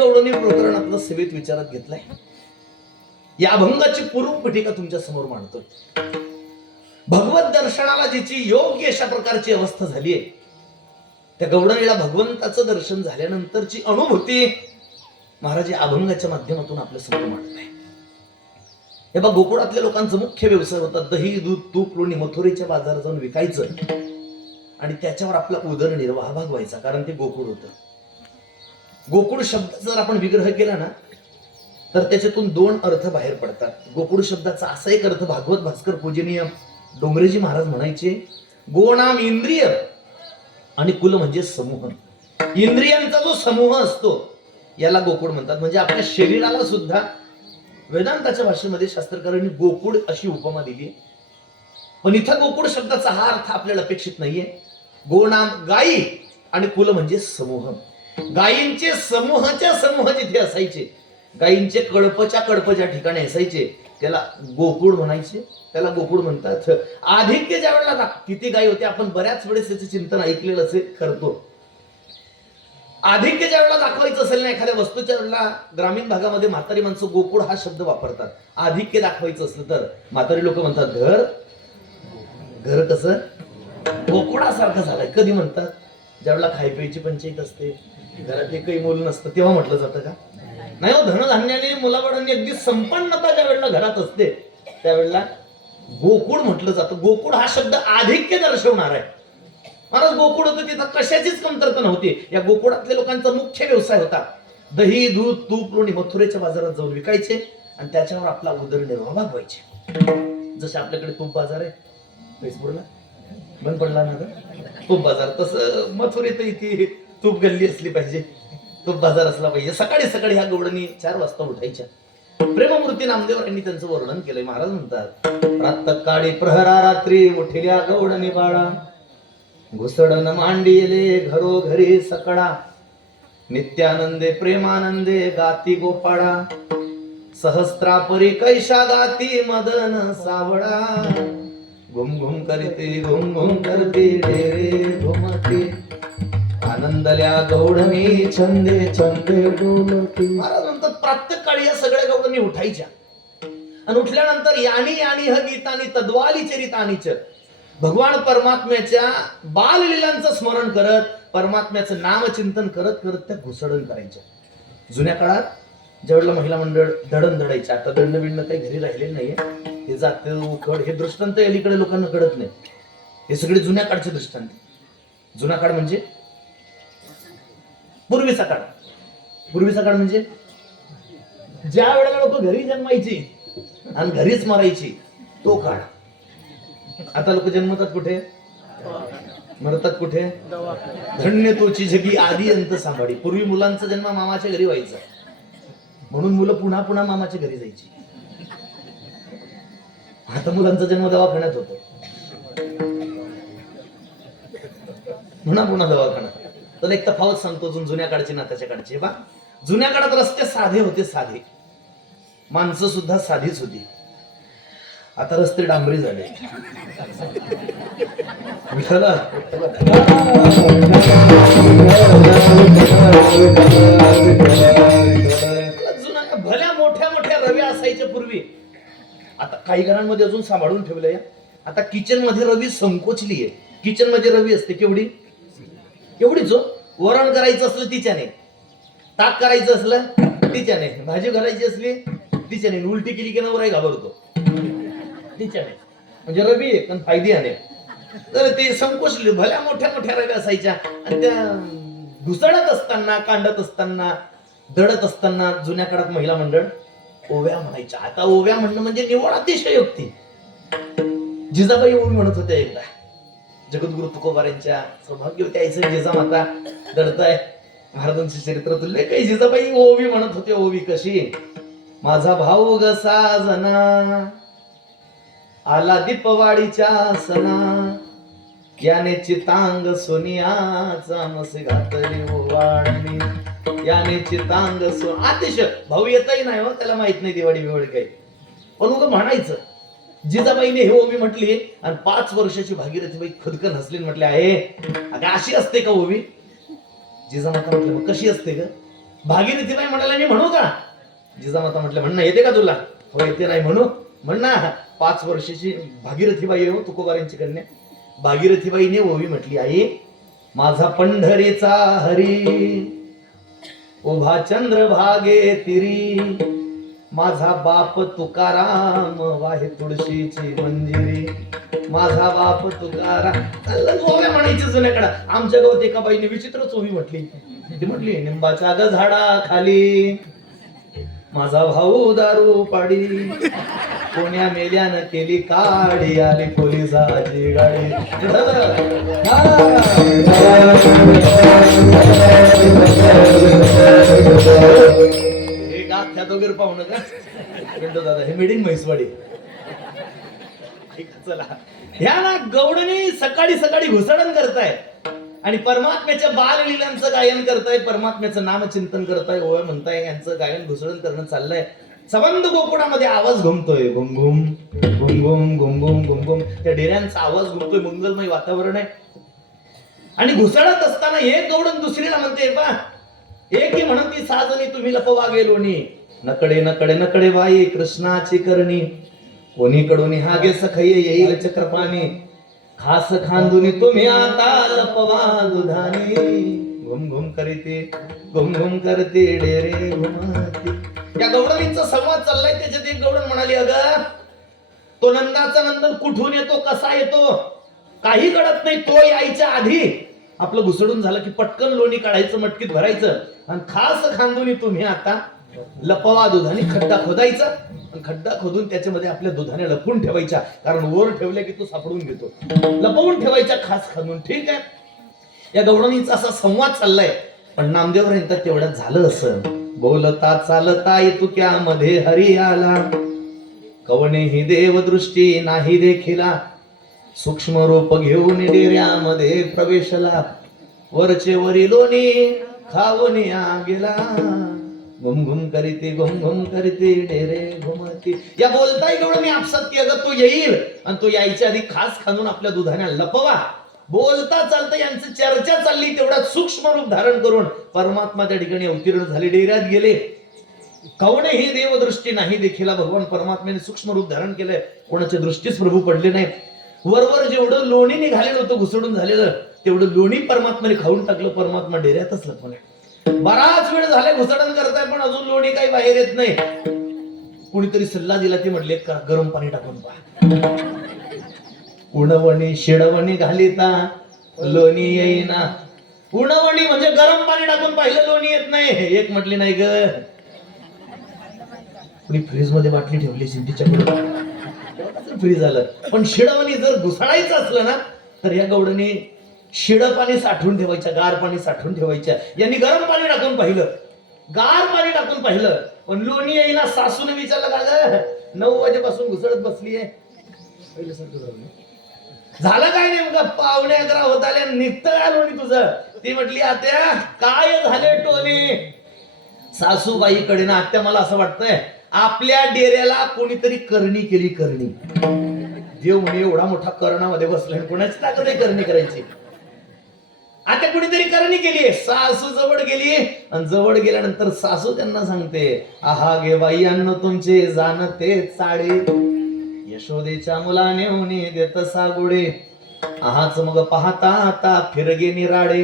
गवळणी प्रकरणातलं सेवेत विचारात घेतलाय. या अभंगाची पूर्व पीठिका तुमच्या समोर मांडतोय. भगवत दर्शनाला जिची योग्य अशा प्रकारची अवस्था झालीय, त्या गवळणीला भगवंताचं दर्शन झाल्यानंतरची अनुभूती महाराज या अभंगाच्या माध्यमातून आपल्या समोर मांडताय. हे बघ, गोकुळातल्या लोकांचा मुख्य व्यवसाय होता दही, दूध, तूप, लोणी मथुरेच्या बाजारात जाऊन विकायचं आणि त्याच्यावर आपला उदरनिर्वाह भागवायचा, कारण ते गोकुळ होतं. गोकुळ शब्दाचा जर आपण विग्रह केला ना, तर त्याच्यातून दोन अर्थ बाहेर पडतात. गोकुळ शब्दाचा असा एक अर्थ भागवत भास्कर पूजनीय डोंगरेजी महाराज म्हणायचे, गो नाम इंद्रिय आणि कुल म्हणजे समूह. इंद्रियांचा जो समूह असतो याला गोकुळ म्हणतात. म्हणजे आपल्या शरीराला सुद्धा वेदांताच्या भाषेमध्ये शास्त्रकारांनी गोकुळ अशी उपमा दिली. पण इथं गोकुळ शब्दाचा हा अर्थ आपल्याला अपेक्षित नाहीये. गो नाम गायी आणि कुल म्हणजे समूह. गायींचे समूहाच्या समूह जिथे असायचे, गायींचे कळपच्या ठिकाणी असायचे, त्याला गोकुळ म्हणायचे, त्याला गोकुळ म्हणतात. आधिक्य ज्या वेळेला किती गायी होते आपण बऱ्याच वेळेस त्याचे चिंतन ऐकलेलं असेल, करतो. आधिक्य ज्या वेळेला दाखवायचं असेल ना एखाद्या वस्तूच्या वेळेला, ग्रामीण भागामध्ये म्हातारी माणसं गोकुळ हा शब्द वापरतात. आधिक्य दाखवायचं असलं तर म्हातारी लोक म्हणतात घर घर कसं गोकुळासारखं झालंय. कधी म्हणतात? ज्यावेळेला खाय प्यायची पंचायत असते, घरात एकही मूल नसतं, तेव्हा म्हटलं जातं का? नाही हो, धनधान्याने मुलाबाळांनी अगदी संपन्नता ज्या वेळेला घरात असते त्यावेळेला गोकुळ म्हटलं जातं. गोकुळ हा शब्द आधिक्य दर्शवणार आहे. महाराज गोकुळ होतं, तिथं कशाचीच कमतरता नव्हती. या गोकुळातल्या लोकांचा मुख्य व्यवसाय होता दही, दूध, तूप, लोणी मथुरेच्या बाजारात जाऊन विकायचे आणि त्याच्यावर आपला उदरनिर्वाह भागवायचे. जसे आपल्याकडे तूप बाजार आहे, फैसपूरला बंद पडला ना तूप बाजार, तसं मथुरेत इथे तूप गल्ली असली पाहिजे, तूप बाजार असला पाहिजे. सकाळी सकाळी ह्या गवळणी 4 वाजता उठायच्या. प्रेममूर्ती नामदेव यांनी त्यांचं वर्णन केलंय. महाराज म्हणतात, प्रातःकाळी प्रहरा रात्री उठल्या गवळणी बाळा, घुसडन मांडिले घरोघरी सकळा, नित्यानंदे प्रेमानंदे गाती गोपाळा, सहस्त्रापरी कैशा गाती मदन सावळा, घुम घुम करते ढेरे घुमते, आनंदल्या गवळणी छंदे छंदे डोलते. महाराज म्हणतात प्रातःकाळी या सगळ्या गवळणी उठायच्या आणि उठल्यानंतर यानी यानी ह गीतानी तद्वाली चरितानी च, भगवान परमात्म्याच्या बाललीलांचं स्मरण करत, परमात्म्याचं नामचिंतन करत करत त्या घुसडण करायच्या. जुन्या काळात ज्यावेळेला महिला मंडळ दडण दडायच्या, आता दंडबिंड काही घरी राहिलेलं नाहीये. हे जात उकड हे दृष्टांत अलीकडे लोकांना कळत नाही. हे सगळे जुन्या काळचे दृष्टांत. जुना काळ म्हणजे पूर्वीचा काळ. पूर्वीचा काळ म्हणजे ज्या वेळेला लोक घरी जन्मायची आणि घरीच मरायची, तो काळ. आता लोक जन्मतात कुठे, मरतात कुठे? धन्य तोची जगी आधी अंत सांभाळी. पूर्वी मुलांचा जन्म मामाच्या घरी व्हायचा, म्हणून मुलं पुन्हा पुन्हा मामाच्या घरी जायची. आता मुलांचा जन्म दवाखान्यात होतो, पुन्हा पुन्हा दवाखान्यात. तर एक तफावत सांगतो जुन्या काळची नात्याच्या काळची. बा, जुन्या काळात रस्ते साधे होते, साधे माणसं सुद्धा साधीच होती. आता रस्ते डांबरी झाले. जुन्या भल्या मोठ्या मोठ्या रव्या असायच्या पूर्वी. आता काही घरांमध्ये अजून सांभाळून ठेवलंय. आता किचन मध्ये रवी संकोचली आहे. किचन मध्ये रवी असते केवढी, एवढीच. वरण करायचं असलं तिच्याने, ताक करायचं असलं तिच्याने, भाजी घालायची असली तिच्याने, उलटी केली की नवराही घाबरतो तिच्याने. म्हणजे रवी आहे पण फायद्याने. तर ते संकोचले भल्या मोठ्या मोठ्या रव्या असायच्या आणि त्या घुसळत असताना, कांडत असताना, दडत असताना जुन्या काळात महिला मंडळ ओव्या म्हणायच्या. आता ओव्या म्हणणं म्हणजे निवड अतिशयोक्ती. जिजाबाई ओवी म्हणत होत्या एकदा. जगद्गुरु तुकोबारांच्या सौभाग्यवती आईचं जिजामाता दडताय. महाराजांचे चरित्र तुल्य काही जिजाबाई ओवी म्हणत होते. ओवी कशी, माझा भाऊ ग साजना आला दीपवाडीच्या सणा, याने चितांग सोनियाचा मसे घातली ओवाळणी, याने चितांग सो. अतिशय भाऊ येतही नाही हो, त्याला माहित नाही दिवाळी बिवाळी काही, पण उगं म्हणायचं. जिजाबाईने हे ओवी म्हटली आणि 5 वर्षाची भागीरथीबाई खुदकन हसली म्हटले आहे, अगं अशी असते का ओवी? जिजामाता म्हटलं मग कशी असते ग? भागीरथीबाई म्हणाला मी म्हणू का? जिजामाता म्हटलं म्हणणं येते का तुला? हो येते. नाही म्हणू म्हण ना. 5 वर्षाची भागीरथीबाई हो तुकोबारांची कन्या. भागीरथीबाईने ओवी म्हटली आई माझा पंढरीचा हरी उभा चंद्रभागे तिरी माझा बाप तुकाराम वाहे तुळशीची मंजिरी माझा बाप तुकाराम ओव्या म्हणायची जुन्याकडे. आमच्या गावात एका बाईने विचित्रच ओवी म्हटली. ती म्हटली निंबाच्या ग झाडा खाली माझा भाऊ दारू पाडी कोण्या मेल्यानं केली काढी आली पोलिसाची गाडी. हे गाथ्यात वगैरे पाहू नका दादा. हे मेड इन म्हैसवाडी. चला ह्या ना गौडणी सकाळी सकाळी घुसडण करताय आणि परमात्म्याच्या बाललीलांचं गायन करताय, परमात्म्याचं नामचिंतन करताय, ओव्या म्हणताय, यांचं गायन घुसडण करणं चाललंय. सबंध गोकुळामध्ये आवाज घुमतोय घुम घुम घुम घुम घुम घुम घुम घुम. त्या डेऱ्यांचा आवाज घुमतोय. मंगलमय वातावरण आहे. आणि घुसळत असताना एक गौडण दुसरीला म्हणते बा एक ही म्हणती साजनी तुम्ही लपवा गेलोनी नकडे नकडे नकडे बाई कृष्णाची करणी कोणीकडून हागे सखय येईल चक्रपाणी खास खांदुनी तुम्ही आता लपवा दुधानी घुम घुम करते घुम घुम करते डेरे घुमती. या गौडणींचा संवाद चाललाय. त्याच्यात एक गौडण म्हणाली अगं तो नंदाचा नंदन कुठून येतो कसा येतो काही कळत नाही. तो यायच्या आधी आपलं घुसडून झालं की पटकन लोणी काढायचं मटकीत भरायचं आणि खास खांदुनी तुम्ही आता लपवा दुधाने खड्डा खोदायचा आणि खड्डा खोदून त्याच्यामध्ये आपल्या दुधाने लपवून ठेवायच्या. कारण वर ठेवल्या की तो सापडून घेतो. लपवून ठेवायच्या खास खांदून. ठीक आहे. या गौडणीचा असा संवाद चाललाय. पण नामदेव म्हणतात तेवढ्यात झालं असं बोलता चालता येतुक्यामध्ये हरी आला कवणे ही देवदृष्टी नाही देखिला सूक्ष्म रूप घेऊन डेऱ्यामध्ये प्रवेशला वरचे वरी लोणी खाऊन गेला घुम घुम करते घुम घुम करते डेरे घुमती. या बोलताय गौडणी आपसात की अगं तो येईल आणि तो यायच्या आधी खास खांदून आपल्या दुधाने लपवा. बोलता चालता यांची चर्चा चालली. तेवढ्यात सूक्ष्म रूप धारण करून परमात्मा त्या ठिकाणी अवतीर्ण झाले. डेऱ्यात गेले. कवणे ही देवदृष्टी नाही देखील भगवान परमात्म्याने सूक्ष्म रूप धारण केलंय. कोणाच्या दृष्टीच प्रभू पडले नाही. वरवर जेवढं लोणी निघालेलं होतं घुसडून झालेलं तेवढं लोणी परमात्माने खाऊन टाकलं. परमात्मा डेऱ्यातच लपवलाय. बराच वेळ झालाय घुसडण करताय पण अजून लोणी काही बाहेर येत नाही. कुणीतरी सल्ला दिला. ते म्हटले गरम पाणी टाकून पहा. उणवणी शिडवणी घालिता लोणी येईना. उणवणी म्हणजे गरम पाणी टाकून पाहिलं लोणी येत नाही. एक म्हटली नाही ग कुणी फ्रीज मध्ये बाटली ठेवली सिंटीच्या पुढे फ्रीज आलं. पण शिडवणी जर घुसळायचं असलं ना तर या गौडणी शिड पाणी साठवून ठेवायच्या गार पाणी साठवून ठेवायच्या. यांनी गरम पाणी टाकून पाहिलं गार पाणी टाकून पाहिलं पण लोणी येईना. सासूने विचारलं का ग 9 वाजेपासून घुसळत बसली आहे झालं काय नेमकं? पावणे 11 होत आले निघतं का लोणी तुझं? ती म्हटली आत्या काय झाले टोनी? सासूबाईकडे ना आत्या मला असं वाटतंय आपल्या डेऱ्याला कोणीतरी करणी केली. करणी देव म्हणे एवढा मोठा कर्णामध्ये बसलाय कोणाची ताकद आहे करणी करायची. आता कुणीतरी करणी केली. सासू जवळ गेली आणि जवळ गेल्यानंतर सासू त्यांना सांगते आहा गे बाई अन्न तुमचे जाणते चाडे यशोदेच्या मुलाने उनी देत सागुडे आहाच मग पाहता आता फिरगे निराडे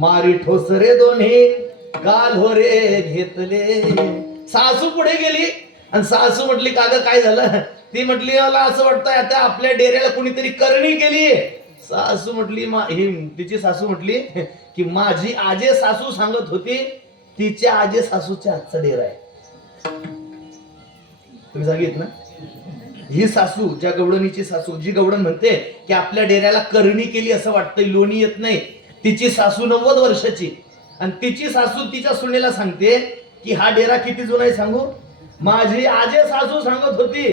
मारी ठोसरे दोन्ही गाल हो रे घेतले. सासू पुढे गेली आणि सासू म्हटली काग काय झालं? ती म्हटली मला असं वाटतंय आता आपल्या डेऱ्याला कुणीतरी करणी केली. सासू म्हटली तिची सासू म्हटली की माझी आजे सासू सांगत होती तिच्या आजे सासूच्या हातचा डेरा आहे. तुम्ही सांगितलं ना ही सासू ज्या गवडणीची सासू जी गवडण म्हणते की आपल्या डेऱ्याला करणी केली असं वाटतंय लोणी येत नाही. तिची सासू 90 वर्षाची आणि तिची सासू तिच्या सुनेला सांगते की हा डेरा किती जुना आहे सांगू? माझी आजे सासू सांगत होती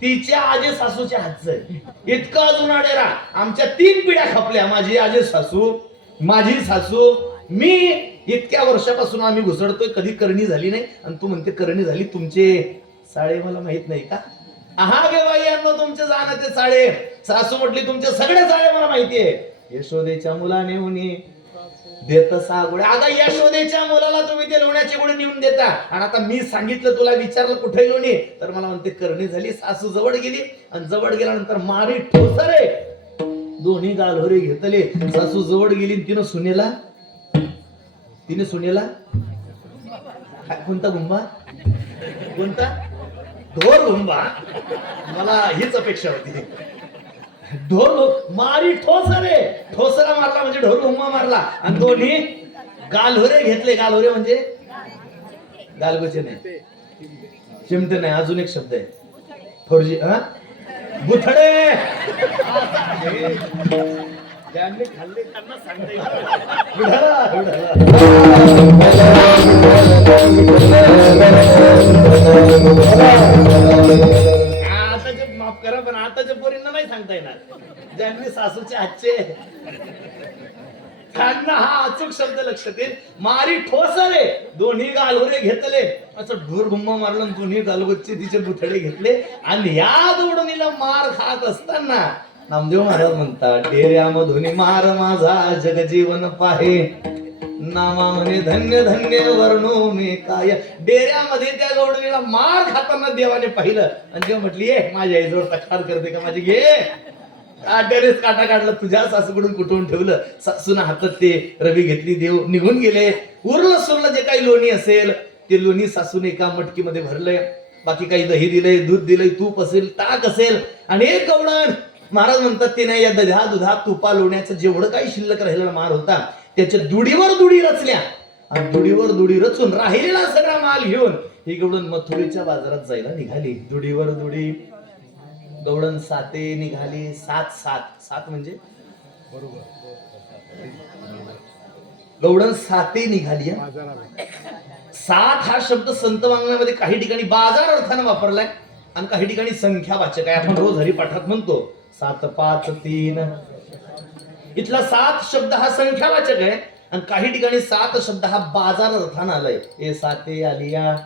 तिच्या आजे सासूच्या हातचं आहे. इतका जुना डेरा आमच्या 3 पिढ्या खपल्या. माझी आजे सासू माझी सासू मी इतक्या वर्षापासून आम्ही घुसडतोय कधी करणी झाली नाही. आणि तू म्हणते करणी झाली. तुमचे साळे मला माहित नाही का? आहा गे बाई यांना तुमचे जाणते साळे. सासू म्हटली तुमचे सगळे साळे मला माहितीये. यशोदेच्या मुलाने उनी देत 6 गोळे. अगं यशोदेच्या मुलाला तुम्ही ते लोण्याचे गोळे नेऊन देता, आणि आता मी सांगितलं तुला, विचारलं कुठे लोणी, तर मला म्हणते करणी झाली. सासू जवळ गेली, आणि जवळ गेल्यानंतर मारी ठोसरे दोन्ही गालहोरे घेतले. सासू जवळ गेली, तिने सुनेला कोणता गुंबा, कोणता ढोर गुंबा, मला हीच अपेक्षा होती. ढोर मारी ठोसरा मारला म्हणजे ढोर गुंबा मारला, आणि दोन्ही गालहोरे घेतले. गालहोरे म्हणजे गालगोचे नाही, चिमटे नाही, अजून एक शब्द आहे थोरजी, बुथडे. ज्यांनी खाल्ले त्यांना सांगता आताचे माफ करा, पण आताच्या पोरींना नाही सांगता येणार. ज्यांनी सासूचे आजचे, त्यांना हा अचूक शब्द लक्षात येईल. मारी ठोसरे दोन्ही गालवरे घेतले, असं ढोरघुम्मा मारला, दोन्ही गालवरचे तिचे बुथडे घेतले, आणि या जोडणीला मार खात असताना नामदेव महाराज म्हणतात, डेऱ्यामधून मार माझा जगजीवन पाहे, नामा म्हणे धन्य धन्य वर्णो मी काय. डेऱ्यामध्ये त्या गवडणीला मार खाताना देवाने पाहिलं, आणि जेव्हा म्हटली माझ्या आईजवळ तक्रार करते का माझी, घे टेरेस काटा काढला, तुझ्या सासूकडून कुठून ठेवलं. सासून हातात ते रवी घेतली, देव निघून गेले. उरलं सुरलं जे काही लोणी असेल ते लोणी सासूने एका मटकीमध्ये भरलंय, बाकी काही दही दिलंय, दूध दिलंय, तूप असेल, ताक असेल, आणि एक गवडण. महाराज म्हणतात ते नाही, या दुधात तुपा लोण्याचं जेवढं काही शिल्लक राहिलेला मार होता त्याच्या दुडीवर दुडी रचल्या, आणि दुडीवर दुडी रचून राहिलेला सगळा माल घेऊन ही गवडण मथुरेच्या बाजारात जायला निघाली. दुडीवर दुडी गवडण साते निघाली. सात म्हणजे गवडण साते निघाली. 7 हा शब्द संत वाङ्मयामध्ये काही ठिकाणी बाजार अर्थानं वापरलाय, आणि काही ठिकाणी संख्यावाचक आहे. आपण रोज हरिपाठात म्हणतो 7 5 3. इथला 7 शब्द हा संख्यावाचक आहे, आणि काही ठिकाणी 7 शब्द हा बाजार अर्थानं आलाय. ए साते आलिया,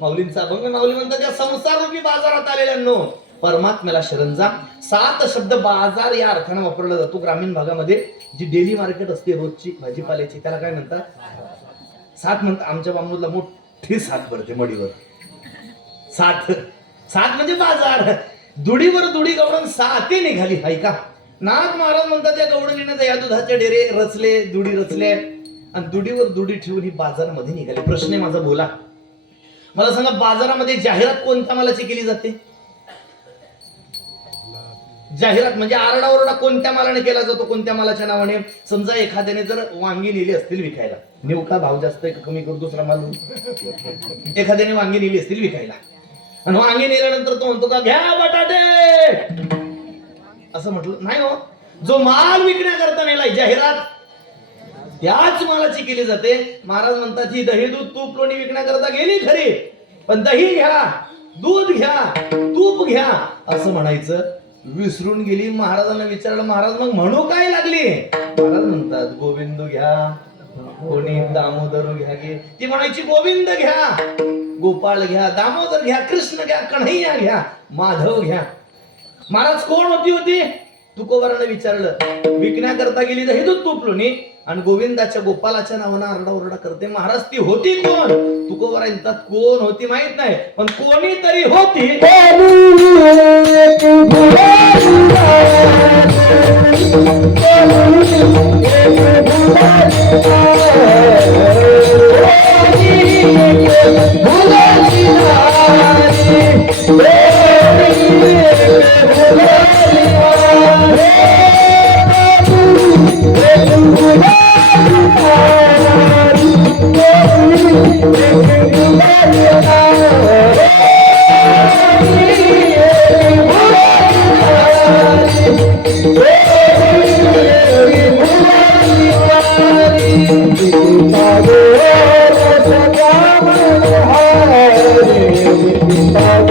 माऊलींचा अभंग. माऊली म्हणतात या संसार रूपी बाजारात आलेल्यांनो परमात्म्याला शरण जा. 7 शब्द बाजार या अर्थानं वापरला जातो. ग्रामीण भागामध्ये जी डेली मार्केट असते रोजची भाजीपाल्याची, त्याला काय म्हणतात? 7 म्हणतात. आमच्या बांबूला मोठी 7 भरते मडीवर. 7 म्हणजे बाजार. दुडीवर दुडी गवडण साते निघाली. ऐका, नाथ महाराज म्हणतात या गवडणीने या दुधाचे डेरे रचले, दुडी रचले, आणि दुडीवर दुडी ठेवून ही बाजारामध्ये निघाली. प्रश्न आहे माझा, बोला मला सांगा, बाजारामध्ये जाहिरात कोणत्या मालाची केली जाते? जाहिरात म्हणजे आरडाओरडा कोणत्या मालाने केला जातो, कोणत्या मालाच्या नावाने? समजा एखाद्याने जर वांगी नेली असतील विकायला, नेऊ का, भाव जास्त आहे कमी करू, दुसरा माल. एखाद्याने वांगी नेली असतील विकायला, आणि वांगी नेल्यानंतर तो म्हणतो का घ्या बटाटे, असं म्हटलं नाही हो. जो माल विकण्याकरता नेलाय जाहिरात त्याच मालाची केली जाते. महाराज म्हणतात ही दही दूध तूप लोणी विकण्याकरता गेली खरी, पण दही घ्या, दूध घ्या, तूप घ्या असं म्हणायचं विसरून गेली. महाराजांना विचारलं, महाराज मग म्हणू काय लागली? महाराज म्हणतात गोविंद घ्या, कोणी दामोदर घ्या. ती म्हणायची गोविंद घ्या, गोपाळ घ्या, दामोदर घ्या, कृष्ण घ्या, कन्हैया घ्या, माधव घ्या. महाराज कोण होती? तुकोबाराने विचारलं. विकण्याकरता गेली दही दूध तूप लोणी, आणि गोविंदाच्या गोपालाच्या नावानं आरडाओरडा करते. महाराज ती होती कोण? तुकोबारा म्हणतात कोण होती माहित नाही, पण कोणीतरी होती. Hare